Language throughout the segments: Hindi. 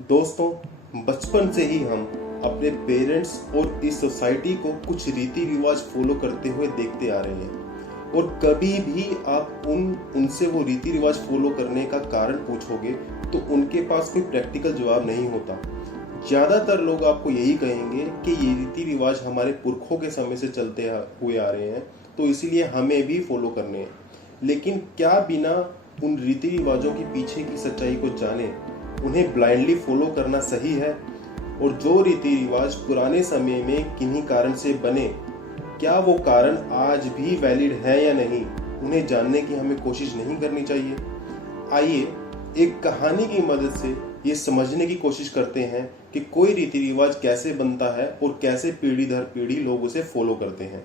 दोस्तों, बचपन से ही हम अपने पेरेंट्स और इस सोसाइटी को कुछ रीति रिवाज फॉलो करते हुए देखते आ रहे हैं। और कभी भी आप उनसे वो रीति रिवाज फॉलो करने का कारण पूछोगे तो उनके पास कोई प्रैक्टिकल जवाब नहीं होता। ज़्यादातर लोग आपको यही कहेंगे कि ये रीति रिवाज हमारे पुरखों के समय से चलते हुए आ रहे हैं, तो इसीलिए हमें भी फॉलो करने हैं। लेकिन क्या बिना उन रीति रिवाजों के पीछे की सच्चाई को जाने उन्हें ब्लाइंडली फॉलो करना सही है? और जो रीति रिवाज पुराने समय में किन्हीं कारण से बने, क्या वो कारण आज भी वैलिड है या नहीं, उन्हें जानने की हमें कोशिश नहीं करनी चाहिए? आइए एक कहानी की मदद से ये समझने की कोशिश करते हैं कि कोई रीति रिवाज कैसे बनता है और कैसे पीढ़ी दर पीढ़ी लोग उसे फॉलो करते हैं।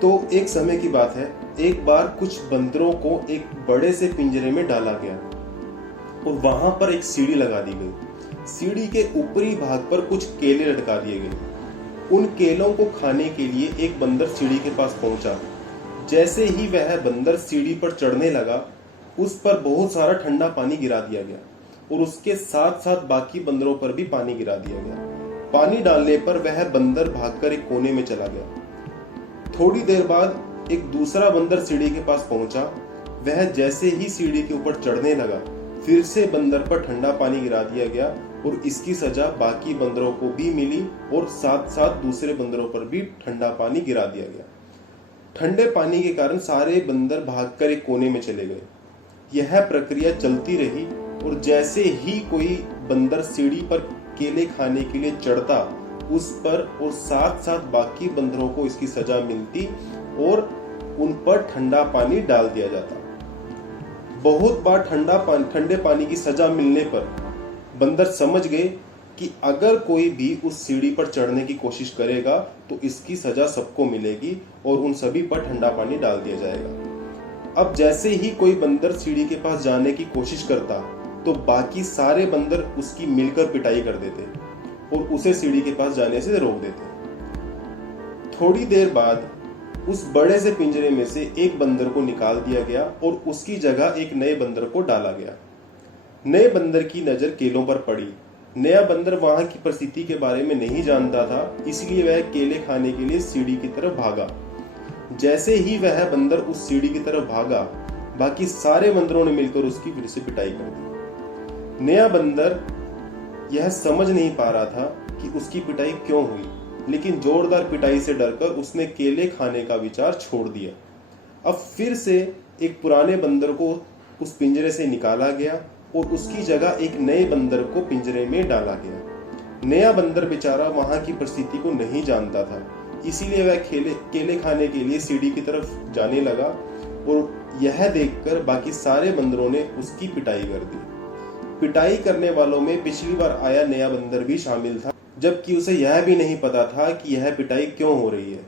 तो एक समय की बात है, एक बार कुछ बंदरों को एक बड़े से पिंजरे में डाला गया और वहां पर एक सीढ़ी लगा दी गई। सीढ़ी के ऊपरी भाग पर कुछ केले लटका दिए गए। उन केलों को खाने के लिए एक बंदर सीढ़ी के पास पहुंचा। जैसे ही वह बंदर सीढ़ी पर चढ़ने लगा, उस पर बहुत सारा ठंडा पानी गिरा दिया गया और उसके साथ साथ बाकी बंदरों पर भी पानी गिरा दिया गया। पानी डालने पर वह बंदर भागकर एक कोने में चला गया। थोड़ी देर बाद एक दूसरा बंदर सीढ़ी के पास पहुंचा। वह जैसे ही सीढ़ी के ऊपर चढ़ने लगा, फिर से बंदर पर ठंडा पानी गिरा दिया गया और इसकी सजा बाकी बंदरों को भी मिली और साथ साथ दूसरे बंदरों पर भी ठंडा पानी गिरा दिया गया। ठंडे पानी के कारण सारे बंदर भागकर एक कोने में चले गए। यह प्रक्रिया चलती रही और जैसे ही कोई बंदर सीढ़ी पर केले खाने के लिए चढ़ता, उस पर और साथ साथ बाकी बंदरों को इसकी सजा मिलती और उन पर ठंडा पानी डाल दिया जाता। बहुत बार ठंडे पानी की सजा मिलने पर बंदर समझ गए कि अगर कोई भी उस सीढ़ी पर चढ़ने की कोशिश करेगा तो इसकी सजा सबको मिलेगी और उन सभी पर ठंडा पानी डाल दिया जाएगा। अब जैसे ही कोई बंदर सीढ़ी के पास जाने की कोशिश करता तो बाकी सारे बंदर उसकी मिलकर पिटाई कर देते और उसे सीढ़ी के पास जाने से रोक देते। थोड़ी देर बाद उस बड़े से पिंजरे में से एक बंदर को निकाल दिया गया और उसकी जगह एक नए बंदर को डाला गया। नए बंदर की नजर केलों पर पड़ी। नया बंदर वहां की परिस्थिति के बारे में नहीं जानता था, इसलिए वह केले खाने के लिए सीढ़ी की तरफ भागा। जैसे ही वह बंदर उस सीढ़ी की तरफ भागा, बाकी सारे बंदरों ने मिलकर उसकी फिर से पिटाई कर दी। नया बंदर यह समझ नहीं पा रहा था कि उसकी पिटाई क्यों हुई, लेकिन जोरदार पिटाई से डरकर उसने केले खाने का विचार छोड़ दिया। अब फिर से एक पुराने बंदर को उस पिंजरे से निकाला गया और उसकी जगह एक नए बंदर को पिंजरे में डाला गया। नया बंदर बेचारा वहां की परिस्थिति को नहीं जानता था, इसीलिए वह केले खाने के लिए सीढ़ी की तरफ जाने लगा और यह देखकर बाकी सारे बंदरों ने उसकी पिटाई कर दी। पिटाई करने वालों में पिछली बार आया नया बंदर भी शामिल था, जबकि उसे यह भी नहीं पता था कि यह पिटाई क्यों हो रही है।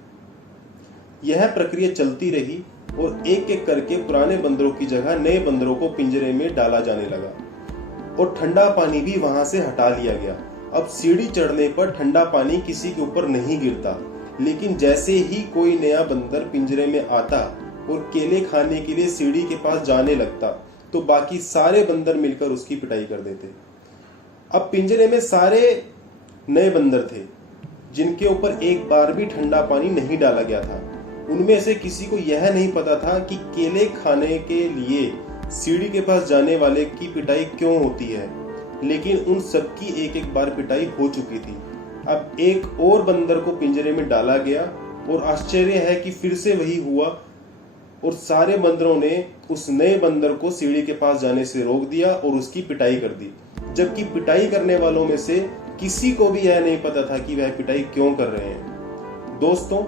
यह प्रक्रिया चलती रही और एक एक करके पुराने बंदरों की जगह नए बंदरों को पिंजरे में डाला जाने लगा और ठंडा पानी भी वहां से हटा लिया गया। अब सीढ़ी चढ़ने पर ठंडा पानी किसी के ऊपर नहीं गिरता, लेकिन जैसे ही कोई नया बंदर पिंजरे में आता और केले खाने के लिए सीढ़ी के पास जाने लगता तो बाकी सारे बंदर मिलकर उसकी पिटाई कर देते। अब पिंजरे में सारे नए बंदर थे जिनके ऊपर एक बार भी ठंडा पानी नहीं डाला गया था। उनमें से किसी को यह नहीं पता था कि केले खाने के लिए सीढ़ी के पास जाने वाले की पिटाई क्यों होती है, लेकिन उन सबकी एक एक बार पिटाई हो चुकी थी। अब एक और बंदर को पिंजरे में डाला गया और आश्चर्य है कि फिर से वही हुआ और सारे बंदरों ने उस नए बंदर को सीढ़ी के पास जाने से रोक दिया और उसकी पिटाई कर दी, जबकि पिटाई करने वालों में से किसी को भी यह नहीं पता था कि वह पिटाई क्यों कर रहे हैं। दोस्तों,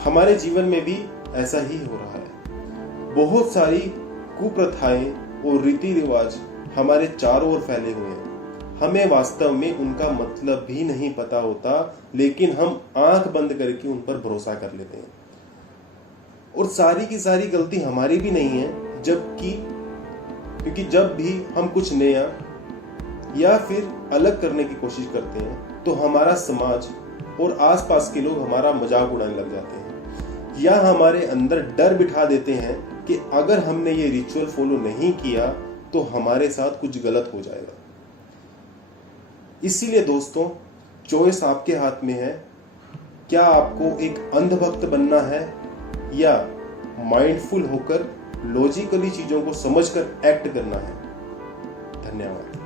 हमारे जीवन में भी ऐसा ही हो रहा है। बहुत सारी कुप्रथाएं और रीति रिवाज हमारे चारों ओर फैले हुए हैं। हमें वास्तव में उनका मतलब भी नहीं पता होता, लेकिन हम आंख बंद करके उन पर भरोसा कर लेते हैं। और सारी की सारी गलती हमारी भी नहीं है, क्योंकि जब भी हम कुछ नया या फिर अलग करने की कोशिश करते हैं तो हमारा समाज और आसपास के लोग हमारा मजाक उड़ाने लग जाते हैं या हमारे अंदर डर बिठा देते हैं कि अगर हमने ये रिचुअल फॉलो नहीं किया तो हमारे साथ कुछ गलत हो जाएगा। इसीलिए दोस्तों, चॉइस आपके हाथ में है। क्या आपको एक अंधभक्त बनना है या माइंडफुल होकर लॉजिकली चीजों को समझकर एक्ट करना है। धन्यवाद।